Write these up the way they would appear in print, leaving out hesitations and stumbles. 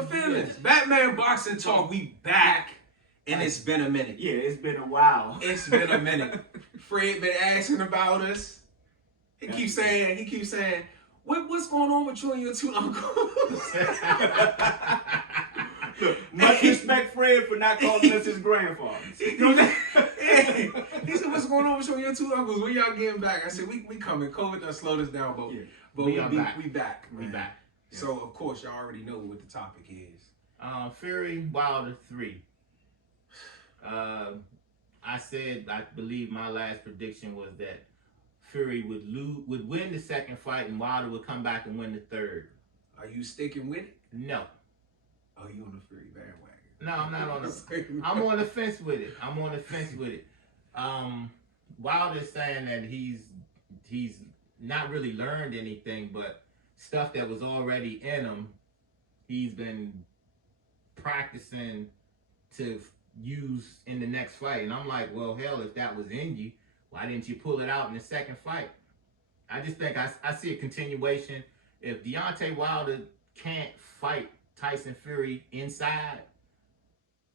your feelings. Batman Boxing Talk, we back. And it's been a minute. Yeah, it's been a while. It's been a minute. Fred been asking about us. He keeps saying, what's going on with you and your two uncles? Look, much respect, Fred, for not calling us his grandfathers. You know what I'm saying? He said, what's going on with you and your two uncles? When y'all getting back? I said, we coming. COVID done slowed us down, but we back. We back. So, of course, y'all already know what the topic is. Fury Wilder 3. I believe my last prediction was that Fury would win the second fight and Wilder would come back and win the third. Are you sticking with it? No. Oh, you on the Fury bandwagon? No, I'm not on the. I'm on the fence with it. Wilder's saying that he's not really learned anything, but stuff that was already in him, he's been practicing to use in the next fight. And I'm like, well, hell, if that was in you, why didn't you pull it out in the second fight? I just think I see a continuation. If Deontay Wilder can't fight Tyson Fury inside,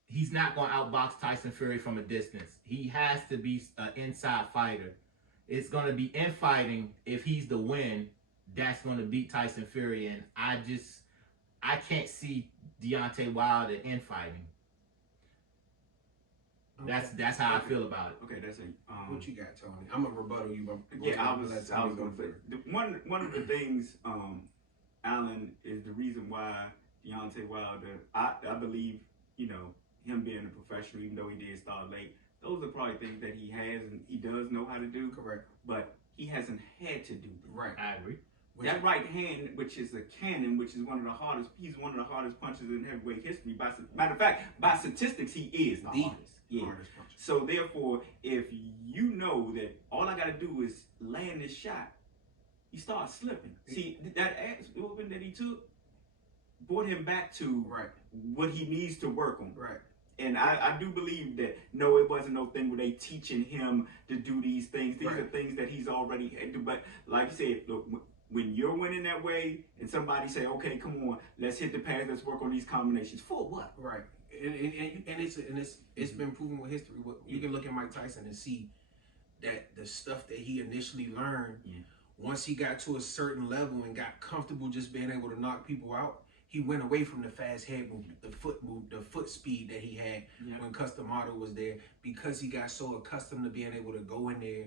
he's not going to outbox Tyson Fury from a distance. He has to be an inside fighter. It's going to be infighting. If he's the win, that's going to beat Tyson Fury. And I can't see Deontay Wilder infighting. That's how I feel about it. Okay, that's it. What you got, Tony? I'm gonna rebuttal you. I was going to say one of the things, Alan, is the reason why Deontay Wilder. I believe, him being a professional, even though he did start late. Those are probably things that he has and he does know how to do. Correct. But he hasn't had to do them. Right. I agree. That right hand, which is a cannon, which is one of the hardest, he's one of the hardest punchers in heavyweight history. Matter of fact, by statistics, he is the hardest. Yeah. So therefore, if you know that all I got to do is land this shot, he starts slipping. See, that ass whooping that he took brought him back to what he needs to work on. Right. And I do believe that, no, it wasn't no thing where they teaching him to do these things. These are things that he's already had to. But like you said, look, when you're winning that way and somebody say, okay, come on, let's hit the pass, let's work on these combinations. For what? Right. And it's been proven with history. You can look at Mike Tyson and see that the stuff that he initially learned, once he got to a certain level and got comfortable just being able to knock people out, he went away from the fast head movement, the foot speed that he had when Cus D'Amato was there, because he got so accustomed to being able to go in there,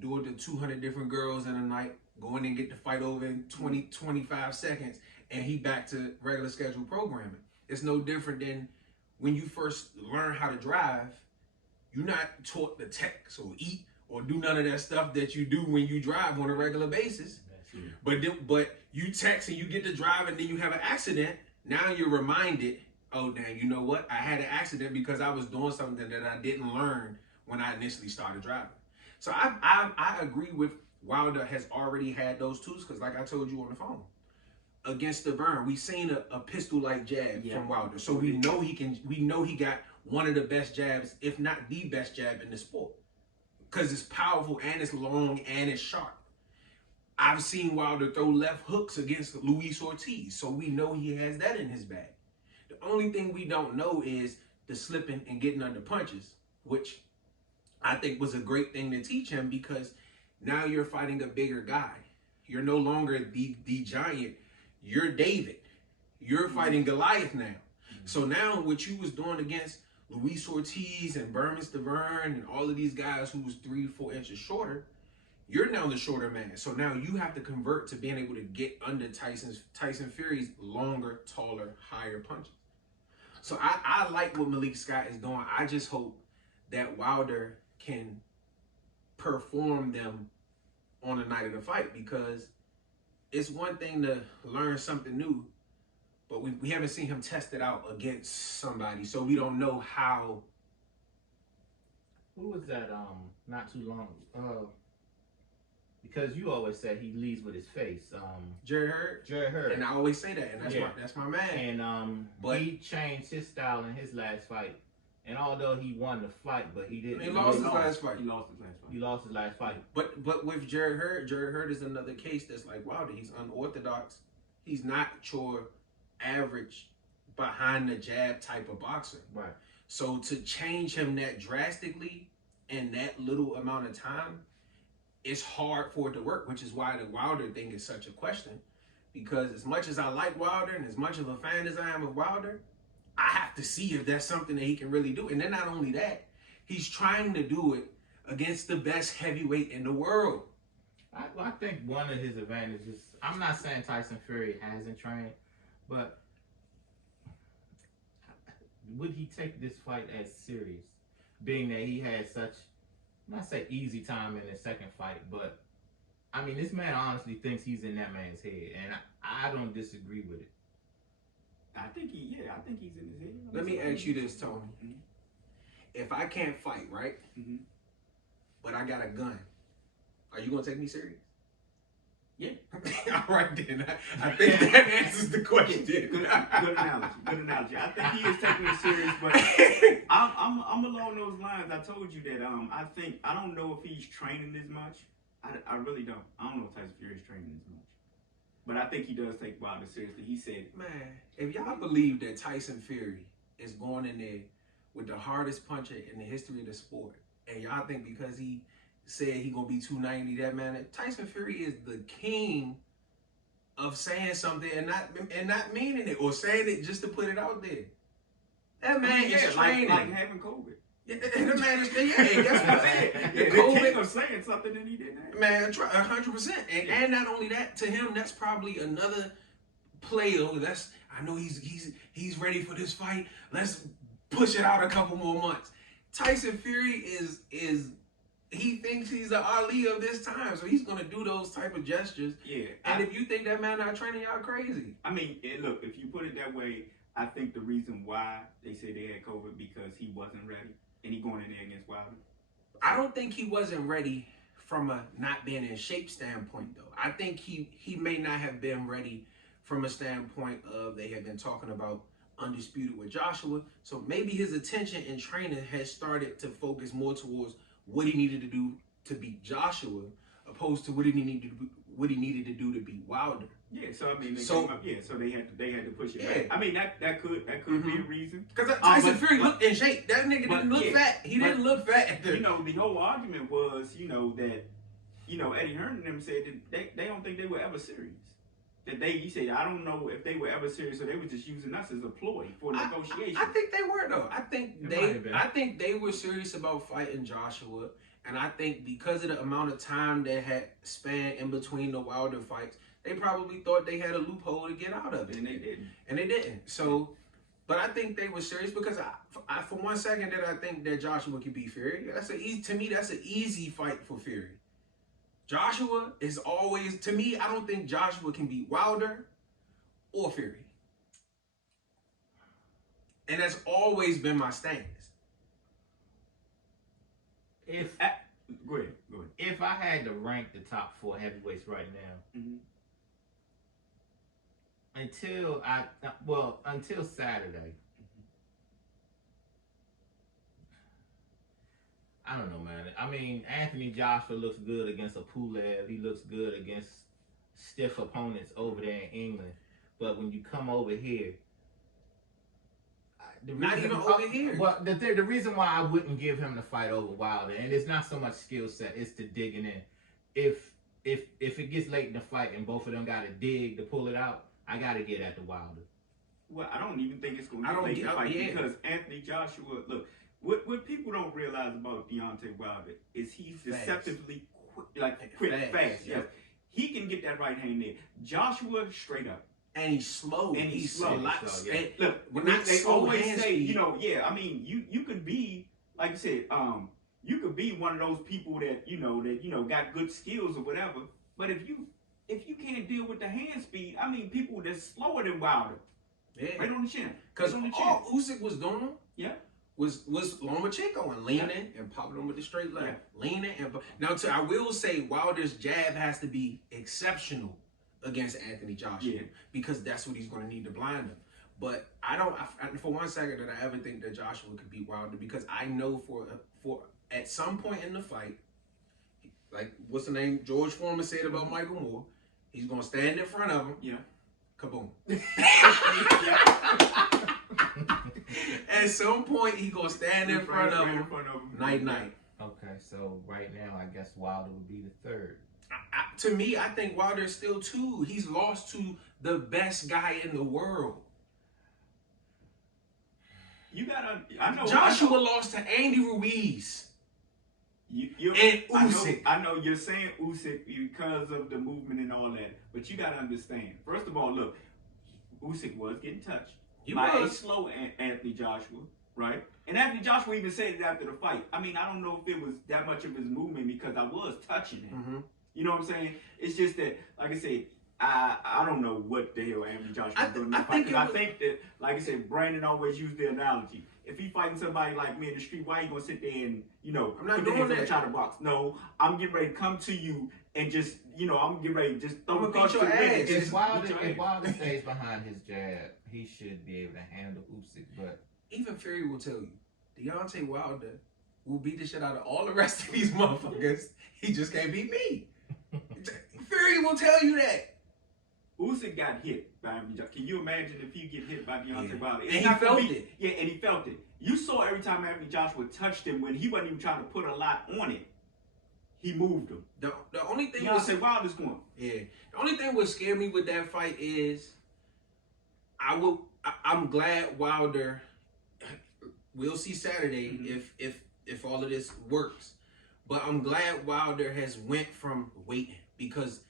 do it to 200 different girls in a night, go in and get the fight over in 20, 25 seconds, and he back to regular scheduled programming. It's no different than when you first learn how to drive, you're not taught to text or eat or do none of that stuff that you do when you drive on a regular basis. But you text and you get to drive and then you have an accident. Now you're reminded, oh, dang, you know what? I had an accident because I was doing something that I didn't learn when I initially started driving. So I agree with Wilder has already had those tools because, like I told you on the phone, against the burn, we seen a pistol-like jab from Wilder. So we know he can. We know he got one of the best jabs, if not the best jab in the sport, because it's powerful and it's long and it's sharp. I've seen Wilder throw left hooks against Luis Ortiz, so we know he has that in his bag. The only thing we don't know is the slipping and getting under punches, which I think was a great thing to teach him, because now you're fighting a bigger guy. You're no longer the giant. You're David. You're fighting Goliath now. So now what you was doing against Luis Ortiz and Bermane Stiverne and all of these guys who was 3-4 inches shorter, you're now the shorter man. So now you have to convert to being able to get under Tyson Fury's longer, taller, higher punches. So I like what Malik Scott is doing. I just hope that Wilder can perform them on the night of the fight, because it's one thing to learn something new, but we haven't seen him test it out against somebody, so we don't know how. Who was that? Not too long. Because you always said he leads with his face. Jerry Hurd. Jerry Hurd. And I always say that, and that's my man. And but he changed his style in his last fight. And although he won the fight, but he didn't. He lost his last fight. He lost his last fight. He lost his last fight. But with Jerry Hurd is another case that's like Wilder. He's unorthodox. He's not your average behind the jab type of boxer. Right. So to change him that drastically in that little amount of time, it's hard for it to work, which is why the Wilder thing is such a question. Because as much as I like Wilder and as much of a fan as I am of Wilder, I have to see if that's something that he can really do. And then not only that, he's trying to do it against the best heavyweight in the world. I think one of his advantages, I'm not saying Tyson Fury hasn't trained, but would he take this fight as serious? Being that he had such, not say easy time in the second fight, but I mean, this man honestly thinks he's in that man's head, and I don't disagree with it. I think he's in his head. Let me ask you this, Tony. Mm-hmm. If I can't fight, right, but I got a gun, are you going to take me serious? Yeah. All right, then. I think that answers the question. Good analogy. Good analogy. I think he is taking it serious, but I'm along those lines. I told you that I don't know if he's training as much. I really don't. I don't know if Tyson Fury is training as much. But I think he does take Wilder seriously. He said, man, if y'all believe that Tyson Fury is going in there with the hardest puncher in the history of the sport, and y'all think because he said he gonna be 290, that man, Tyson Fury is the king of saying something and not meaning it, or saying it just to put it out there. That man is training. Like having COVID. Yeah, the man is, yeah, guess what? The king of saying something that he didn't have. Man, 100%. And not only that, to him, that's probably another player. I know he's ready for this fight. Let's push it out a couple more months. Tyson Fury is he thinks he's the Ali of this time, so he's gonna do those type of gestures. Yeah. And if you think that man not training, y'all crazy. I mean, look, if you put it that way, I think the reason why they say they had COVID because he wasn't ready. And he going in there against Wilder? I don't think he wasn't ready from a not being in shape standpoint, though. I think he may not have been ready from a standpoint of they had been talking about Undisputed with Joshua. So maybe his attention in training has started to focus more towards what he needed to do to beat Joshua, opposed to what he needed to do to beat Wilder. Yeah, so I mean, so they had to push it back. I mean, that could be a reason. Because Tyson Fury looked in shape. That nigga didn't look fat. He didn't look fat. The whole argument was, that, Eddie Hearn and them said that they don't think they were ever serious. He said, I don't know if they were ever serious, so they were just using us as a ploy for negotiation. I think they were though. I think they were serious about fighting Joshua, and I think because of the amount of time that had spanned in between the Wilder fights, they probably thought they had a loophole to get out of it. And they didn't. And they didn't. So, but I think they were serious because I for one second that I think that Joshua could beat Fury. To me, that's an easy fight for Fury. Joshua is always, to me, I don't think Joshua can beat Wilder or Fury. And that's always been my stance. Go ahead. If I had to rank the top 4 heavyweights right now, until Saturday, I don't know, man. I mean, Anthony Joshua looks good against a Pulev. He looks good against stiff opponents over there in England. But when you come over here, the reason why I wouldn't give him the fight over Wilder, and it's not so much skill set, it's the digging in. If it gets late in the fight and both of them got to dig to pull it out, I got to get at the Wilder. Well, I don't even think it's going to be late in the fight because Anthony Joshua, look, what people don't realize about Deontay Wilder is he's deceptively quick, fast. Yes. He can get that right hand there. Joshua, straight up. And he's slow. And he's slow. Yeah. Look, when they always say, I mean, you could be, like you said, you could be one of those people that got good skills or whatever. But if you can't deal with the hand speed, I mean, people that's slower than Wilder, right on the chin. Because all Usyk was doing, was Lomachenko and leaning and popping him with the straight left, leaning and now. I will say Wilder's jab has to be exceptional against Anthony Joshua because that's what he's going to need to blind him. But I don't, for one second, that I ever think that Joshua could beat Wilder because I know for at some point in the fight, like what's the name George Foreman said about Michael Moore, he's going to stand in front of him, Kaboom. At some point, he gonna stand in front of him. Night. Okay, so right now, I guess Wilder would be the third. To me, I think Wilder's still 2. He's lost to the best guy in the world. I know. Joshua lost to Andy Ruiz. And Usyk. I know you're saying Usyk because of the movement and all that, but you gotta understand. First of all, look, Usyk was getting touched by a slow Anthony Joshua, right? And Anthony Joshua even said it after the fight. I mean, I don't know if it was that much of his movement because I was touching him. Mm-hmm. You know what I'm saying? It's just that, like I said, I don't know what the hell Anthony Joshua is doing in that fight. Because I think that, like I said, Brandon always used the analogy. If he fighting somebody like me in the street, why you gonna sit there and, I'm not doing that. Try to box? No, I'm getting ready to come to you and just, I'm getting ready to just throw the your ass. If Wilder stays behind his jab, he should be able to handle Usyk. But even Fury will tell you, Deontay Wilder will beat the shit out of all the rest of these motherfuckers. He just can't beat me. Fury will tell you that. Usyk got hit by Anthony Joshua. Can you imagine if he get hit by Deontay Wilder? And he felt it. Yeah, and he felt it. You saw every time Anthony Joshua touched him when he wasn't even trying to put a lot on it. He moved him. The only thing Deontay Wilder's going. Yeah. The only thing what scared me with that fight is I'm glad Wilder. We'll see Saturday if all of this works. But I'm glad Wilder has went from waiting, because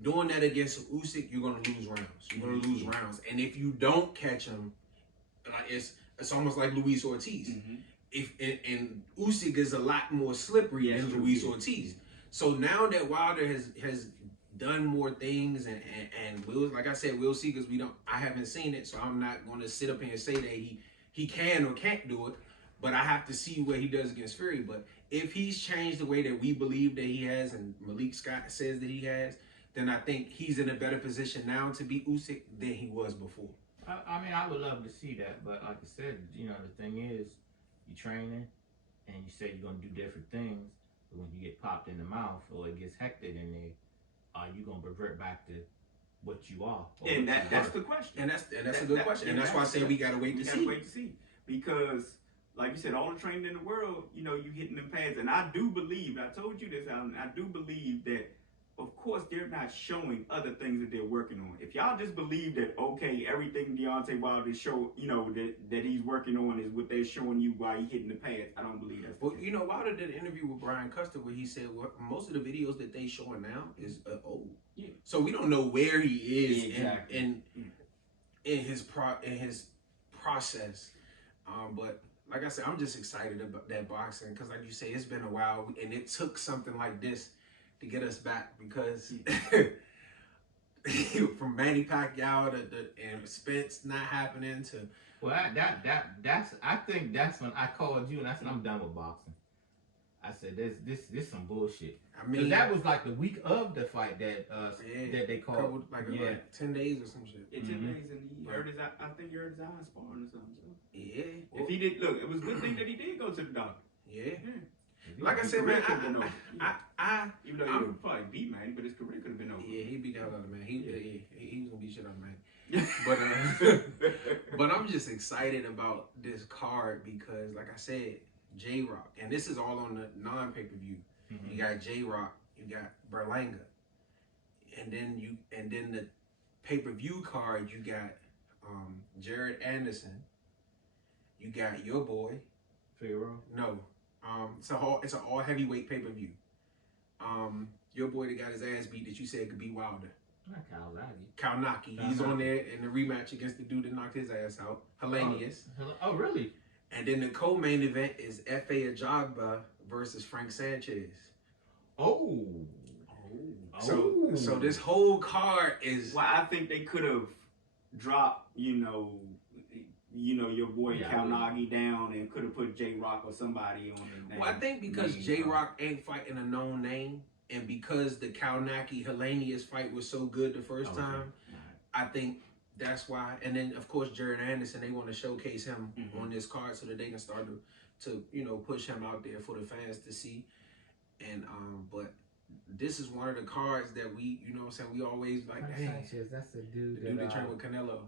doing that against Usyk, you're gonna lose rounds. You're gonna lose rounds, and if you don't catch him, like it's almost like Luis Ortiz. And Usyk is a lot more slippery than Luis Ortiz. So now that Wilder has done more things, and we'll, like I said, we'll see, because I haven't seen it, so I'm not gonna sit up here and say that he can or can't do it. But I have to see what he does against Fury. But if he's changed the way that we believe that he has, and Malik Scott says that he has, then I think he's in a better position now to beat Usyk than he was before. I mean, I would love to see that, but like I said, the thing is, you training, and you say you're gonna do different things, but when you get popped in the mouth or it gets hectic in there, are you gonna revert back to what you are? And that's the question. And that's a good question. And that's why I say we gotta wait to see. Because, like you said, all the training in the world, you hitting them pads. And I do believe, I told you this, Alan, I do believe that, of course, they're not showing other things that they're working on. If y'all just believe that, okay, everything Deontay Wilder show, that he's working on is what they're showing you while he's hitting the pads, I don't believe that. Well, Wilder did an interview with Brian Custer where he said most of the videos that they showing now is old. Yeah. So we don't know where he is exactly. in his process. But like I said, I'm just excited about that boxing, because, like you say, it's been a while, and it took something like this to get us back, because from Manny Pacquiao and Spence not happening to I think that's when I called you and I said I'm done with boxing. I said this some bullshit. I mean, that was like the week of the fight that they called like 10 days or some shit. 10 days, and he hurt his eye. I think he hurt his eye sparring or something. So. Yeah. If he did, look, it was a good thing that he did go to the doctor. Yeah. Like I said, man, even though he would probably beat Manny, but his career could have been over. Yeah, he beat the hell out of man. He was gonna beat shit out of Manny. But I'm just excited about this card because, like I said, J-Rock, and this is all on the non-pay-per-view. You got J-Rock, you got Berlanga, and then the pay-per-view card, you got Jared Anderson, you got your boy Figueroa. No, it's an all heavyweight pay-per-view. Your boy that got his ass beat that you said could beat Wilder. Kalnaki. He's on there in the rematch against the dude that knocked his ass out. Helenius. Oh, really? And then the co-main event is Efe Ajagba versus Frank Sanchez. So this whole card is. Well, I think they could have dropped, your boy Kalnagi down and could have put J-Rock or somebody on the name. Well, I think because J-Rock ain't fighting a known name, and because the Kalnaki Helenius fight was so good the first time, I think that's why. And then, of course, Jared Anderson, they want to showcase him on this card so that they can start to push him out there for the fans to see. And but this is one of the cards that we, you know what I'm saying, we always like, Frank dang, Sanchez, that's the dude the dude that trained with Canelo.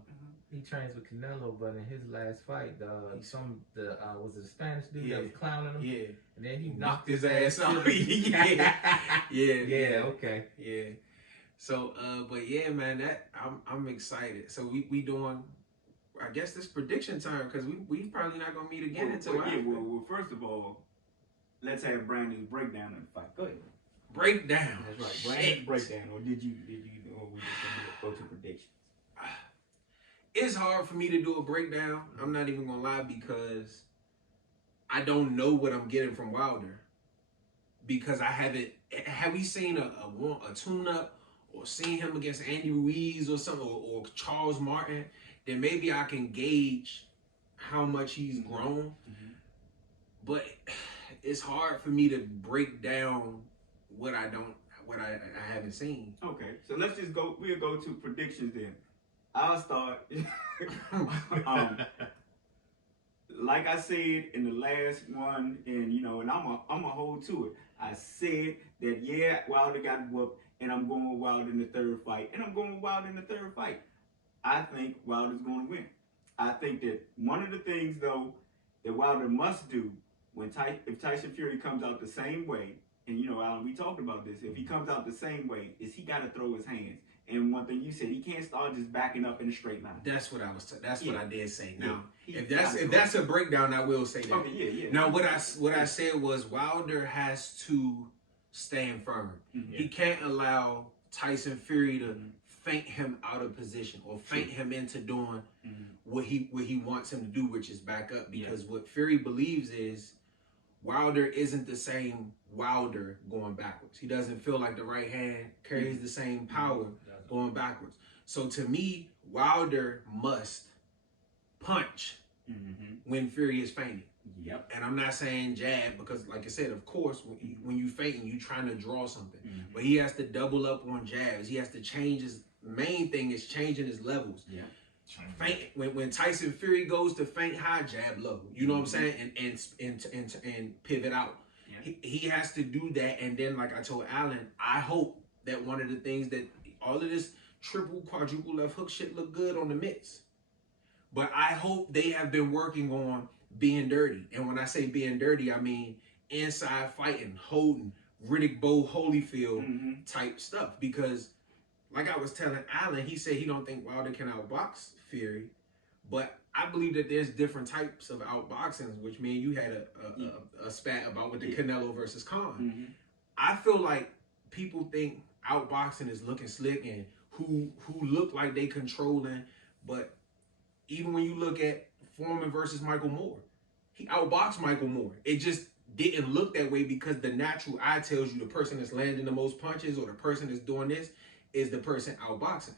he trains with Canelo, but in his last fight, was it the Spanish dude that was clowning him? Yeah. And then he knocked his ass off. Yeah. Okay. Yeah. So, but yeah, man, I'm excited. So we doing, I guess this prediction time because we probably not gonna meet again until after. Well, first of all, let's have Brandon's breakdown of the fight. Go ahead. Breakdown. That's right. Brandon's breakdown, or did you, or we just gonna go to predictions? It's hard for me to do a breakdown. I'm not even gonna lie because I don't know what I'm getting from Wilder because I haven't. Have we seen a tune-up or seen him against Andy Ruiz or something or Charles Martin? Then maybe I can gauge how much he's grown. Mm-hmm. But it's hard for me to break down what I haven't seen. Okay, so let's just go. We'll go to predictions then. I'll start. Like I said in the last one, and and I'm a hold to it. I said that Wilder got whooped, and I'm going with Wilder in the third fight, I think Wilder's going to win. I think that one of the things though that Wilder must do if Tyson Fury comes out the same way, and Alan, we talked about this. If he comes out the same way, is he got to throw his hands. And one thing you said, he can't start just backing up in a straight line. That's what I was. That's what I did say. Now, if that's a breakdown, I will say that. Okay, yeah. Now, what I said was Wilder has to stand firm. Mm-hmm. He can't allow Tyson Fury to feint him out of position or feint him into doing what he wants him to do, which is back up. Because what Fury believes is Wilder isn't the same Wilder going backwards. He doesn't feel like the right hand carries the same power going backwards. So to me, Wilder must punch when Fury is feinting. Yep. And I'm not saying jab because, like I said, of course, when you feinting, you're trying to draw something. But he has to double up on jabs. He has to change his main thing is changing his levels. Yeah. Feint, when Tyson Fury goes to feint high, jab low. You know what I'm saying? And pivot out. Yeah. He has to do that. And then, like I told Alan, I hope that one of the things that all of this triple, quadruple left hook shit look good on the mitts. But I hope they have been working on being dirty. And when I say being dirty, I mean inside fighting, holding, Riddick Bowe Holyfield type stuff. Because like I was telling Alan, he said he don't think Wilder can outbox Fury. But I believe that there's different types of outboxing, which me and you had a spat about with the Canelo versus Khan. I feel like people think outboxing is looking slick and who look like they controlling, but even when you look at Foreman versus Michael Moore, he outboxed Michael Moore. It just didn't look that way because the natural eye tells you the person that's landing the most punches or the person that's doing this is the person outboxing.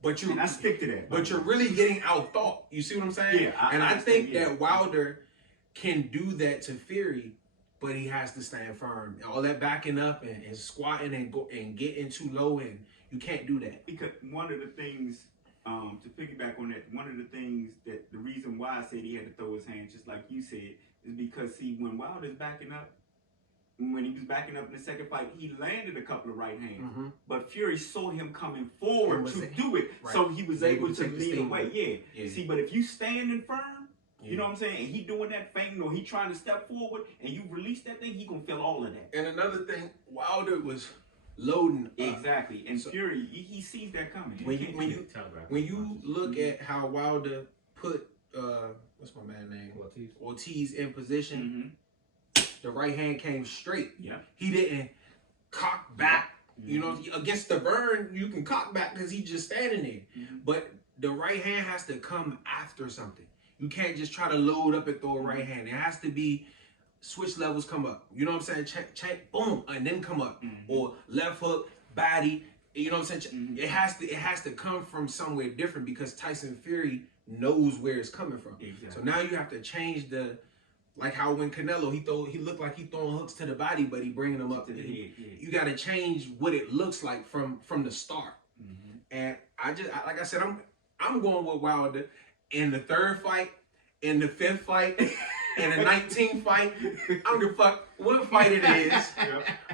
But I stick to that. But you're really getting outthought. You see what I'm saying? Yeah. I think that Wilder can do that to Fury, but he has to stand firm. All that backing up and squatting and getting too low, and you can't do that. Because one of the things, to piggyback on that, one of the things that the reason why I said he had to throw his hands, just like you said, is because when Wilder's backing up, when he was backing up in the second fight, he landed a couple of right hands. But Fury saw him coming forward to do it. Right. So he was able to lead away. Yeah. See, but if you standing firm, you know what I'm saying, and he doing that feint or he trying to step forward and you release that thing, he gonna feel all of that. And another thing, Wilder was loading up. Exactly. And so, Fury, he sees that coming. When you look at how Wilder put what's my man's name? Ortiz in position. The right hand came straight. Yeah. He didn't cock back. You know, against the burn, you can cock back because he's just standing there. But the right hand has to come after something. You can't just try to load up and throw a right hand. It has to be switch levels, come up. You know what I'm saying? Check, boom, and then come up. Or left hook, body. You know what I'm saying? It has to come from somewhere different because Tyson Fury knows where it's coming from. Exactly. So now you have to change like how when Canelo, he looked like he throwing hooks to the body, but he bringing them up to the head. You got to change what it looks like from the start. And like I said, I'm going with Wilder in the third fight, in the fifth fight, in a 19 fight, I don't give a fuck what fight it is.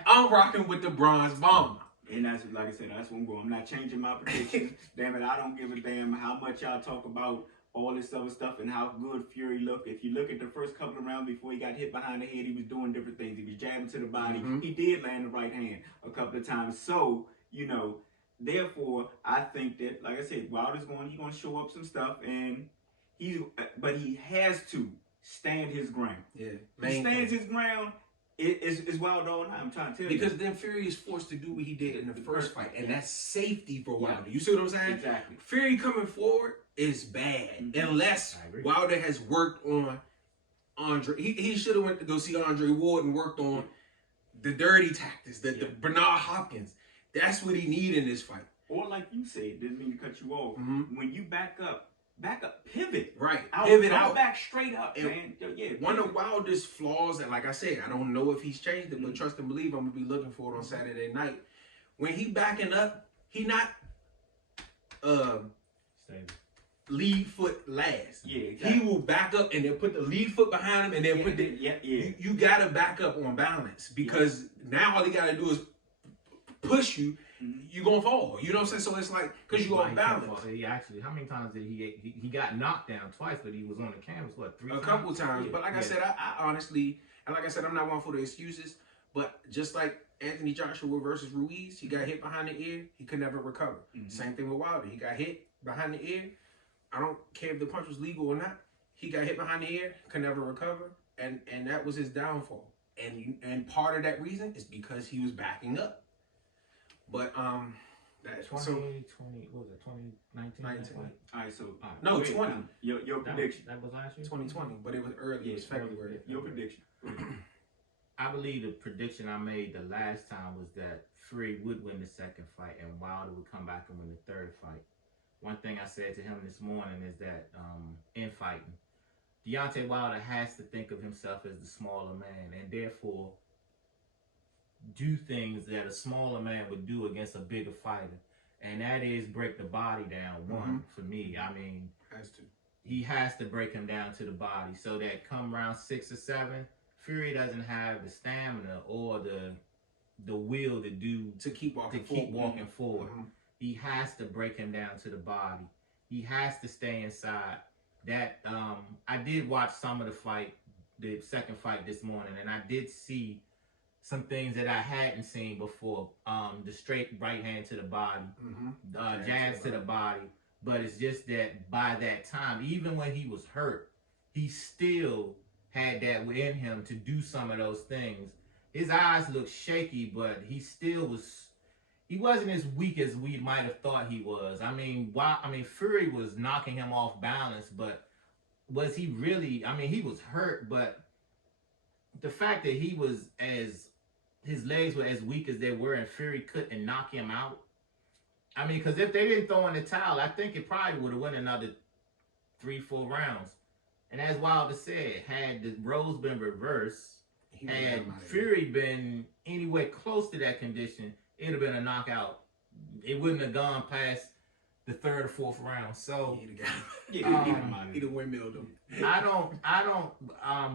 I'm rocking with the Bronze Bomber. And that's, like I said, that's what I'm going. I'm not changing my prediction. Damn it, I don't give a damn how much y'all talk about all this other stuff and how good Fury looked. If you look at the first couple of rounds before he got hit behind the head, he was doing different things. He was jabbing to the body. He did land the right hand a couple of times. So, you know, therefore, I think that, like I said, Wilder's he's going to show up some stuff, and but he has to stand his ground. Yeah, he stands his ground. It's Wilder all night. I'm trying to tell you. Because then Fury is forced to do what he did in the first fight, and that's safety for Wilder. You see what I'm saying? Exactly. Fury coming forward is bad unless Wilder has worked on Andre. He should have went to go see Andre Ward and worked on the dirty tactics, the Bernard Hopkins. That's what he needed in this fight. Or like you said, didn't mean to cut you off. When you back up, pivot. Right. Pivot out. Back straight up, and man. Yeah. One of Wilder's flaws, and like I said, I don't know if he's changed it, but trust and believe I'm going to be looking for it on Saturday night. When he backing up, he not lead foot last. Yeah, exactly. He will back up and then put the lead foot behind him and then put the... You got to back up on balance because now all he got to do is push you. You're going to fall. You know what I'm saying? So it's like, because you off balance. He actually, how many times did he got knocked down twice, but he was on the canvas, what, 3 times? A couple times. But like I said, I honestly, and like I said, I'm not one for the excuses, but just like Anthony Joshua versus Ruiz, he got hit behind the ear, he could never recover. Same thing with Wilder. He got hit behind the ear. I don't care if the punch was legal or not. He got hit behind the ear, could never recover, and that was his downfall. And part of that reason is because he was backing up. But that's 2020, what was it, 2019? 19. All right, so no, 20. Your prediction. That was last year? 2020, but it was early. It was February. Your prediction. I believe the prediction I made the last time was that Fury would win the second fight and Wilder would come back and win the third fight. One thing I said to him this morning is that in fighting, Deontay Wilder has to think of himself as the smaller man and therefore do things that a smaller man would do against a bigger fighter. And that is break the body down, one, for me. I mean, he has to break him down to the body so that come round 6 or 7, Fury doesn't have the stamina or the will to keep walking forward. He has to break him down to the body. He has to stay inside. That I did watch some of the second fight this morning, and I did see some things that I hadn't seen before. The straight right hand to the body, jabs to the body. But it's just that by that time, even when he was hurt, he still had that within him to do some of those things. His eyes looked shaky, but he wasn't as weak as we might have thought he was. I mean, Fury was knocking him off balance, but was he really? I mean, he was hurt, but the fact that his legs were as weak as they were and Fury couldn't knock him out. I mean, because if they didn't throw in the towel, I think it probably would have went another 3-4 rounds. And as Wilder said, had the roles been reversed, had Fury been anywhere close to that condition, it'd have been a knockout. It wouldn't have gone past the 3rd or 4th round. So he'd have windmilled him.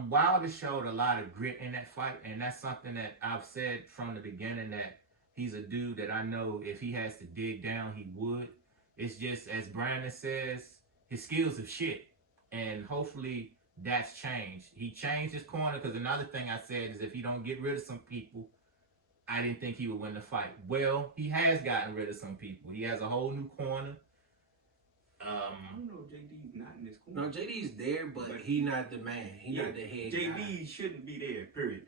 Wilder showed a lot of grit in that fight, and that's something that I've said from the beginning, that he's a dude that I know if he has to dig down, he would. It's just, as Brandon says, his skills have shit, and hopefully that's changed. He changed his corner, because another thing I said is if he don't get rid of some people, I didn't think he would win the fight. Well, he has gotten rid of some people. He has a whole new corner. I don't know if JD's not in this corner. No, JD's there, but he not the man. He not the head JD guy. shouldn't be there, period.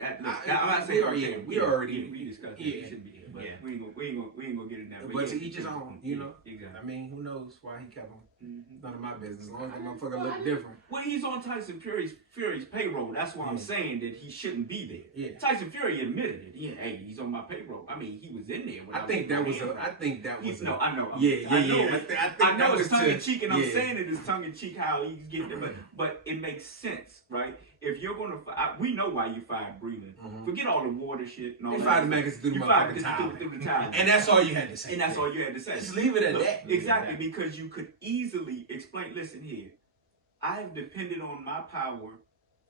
We already discussed that. He shouldn't be there. But we ain't gonna get it now. But to each his own, you know? Exactly. I mean, who knows why he kept him? None of my business. As long as that motherfucker look different. Well, he's on Tyson Fury's payroll. That's why I'm saying that he shouldn't be there. Yeah. Tyson Fury admitted it. Yeah, hey, he's on my payroll. I mean, he was in there. I think that was. No, I know. Yeah. I know it's tongue in cheek, and I'm saying it is tongue in cheek how he's getting it, but it makes sense, right? If you're gonna, we know why you fired Breland. Forget all the water shit and all that. They fired the maggots through the motherfucking towel. And that's all you had to say. And that's all you had to say. Just leave it at that. Exactly, because you could easily explain. Listen here, I have depended on my power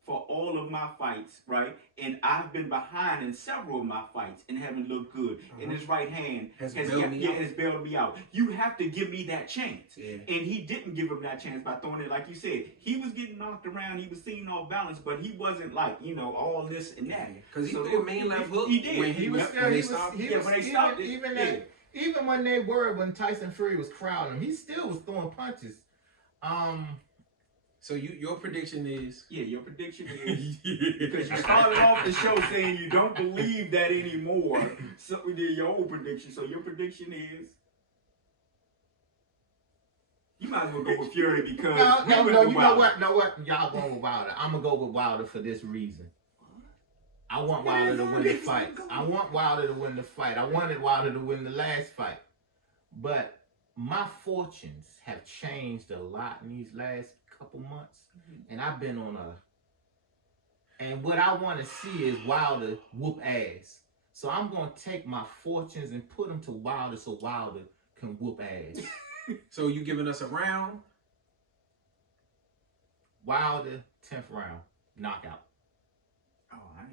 for all of my fights, right? And I've been behind in several of my fights and haven't looked good. And his right hand has bailed me out. You have to give me that chance. Yeah. And he didn't give him that chance by throwing it, like you said. He was getting knocked around. He was seen off balance, but he wasn't like, all this and that. Because he threw a main left hook. He did. When they stopped it. Even when they were, when Tyson Fury was crowding him, he still was throwing punches. So your prediction is? Yeah, your prediction is because you started off the show saying you don't believe that anymore. So we did your old prediction. So your prediction is? You might as well go with Fury because no. You know what? Y'all going with Wilder. I'm gonna go with Wilder for this reason. I want Wilder to win the fight. I wanted Wilder to win the last fight. But my fortunes have changed a lot in these last couple months. And I've been on and what I want to see is Wilder whoop ass. So I'm going to take my fortunes and put them to Wilder so Wilder can whoop ass. So you giving us a round? Wilder, 10th round, knockout. Oh, I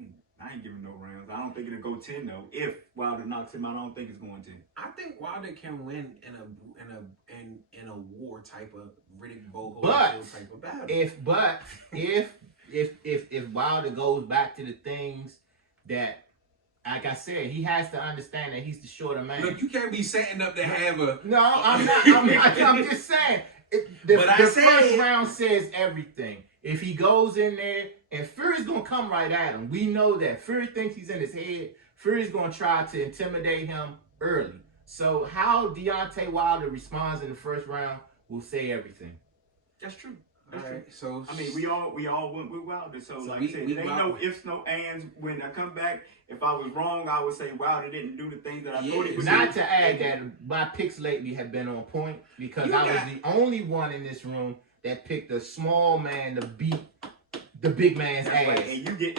ain't giving no rounds. I don't think it'll go 10 though. If Wilder knocks him out, I don't think it's going 10. I think Wilder can win in a war type of Riddick Bowe type of battle. If Wilder goes back to the things that, like I said, he has to understand that he's the shorter man. Look, you can't be setting up to have a. No, I'm not. I'm just saying. The first round says everything. If he goes in there, and Fury's gonna come right at him. We know that. Fury thinks he's in his head. Fury's gonna try to intimidate him early. So how Deontay Wilder responds in the first round will say everything. That's true. All right, so I mean, we all went with Wilder. So like I said, there ain't no ifs, no ands. When I come back, if I was wrong, I would say Wilder didn't do the things that I thought he would do. Not to add that my picks lately have been on point because I was the only one in this room that picked a small man to beat the big man's ass. Right. And you get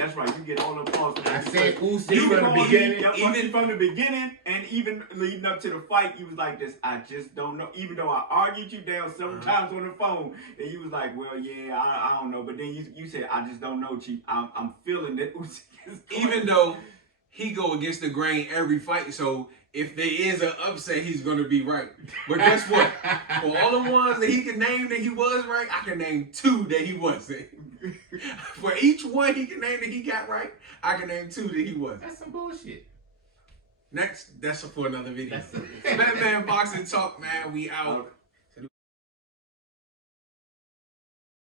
all the applause. I said Usyk from the beginning. Even from the beginning and even leading up to the fight, you was like this, I just don't know. Even though I argued you down several times on the phone, and you was like, well, yeah, I don't know. But then you said, I just don't know, Chief. I'm feeling that Usyk is going. Even though he go against the grain every fight, so if there is an upset, he's going to be right. But guess what? For all the ones that he can name that he was right, I can name 2 that he wasn't. For each one he can name that he got right, I can name 2 that he wasn't. That's some bullshit. Next, that's for another video. Batman Boxing Talk, man. We out.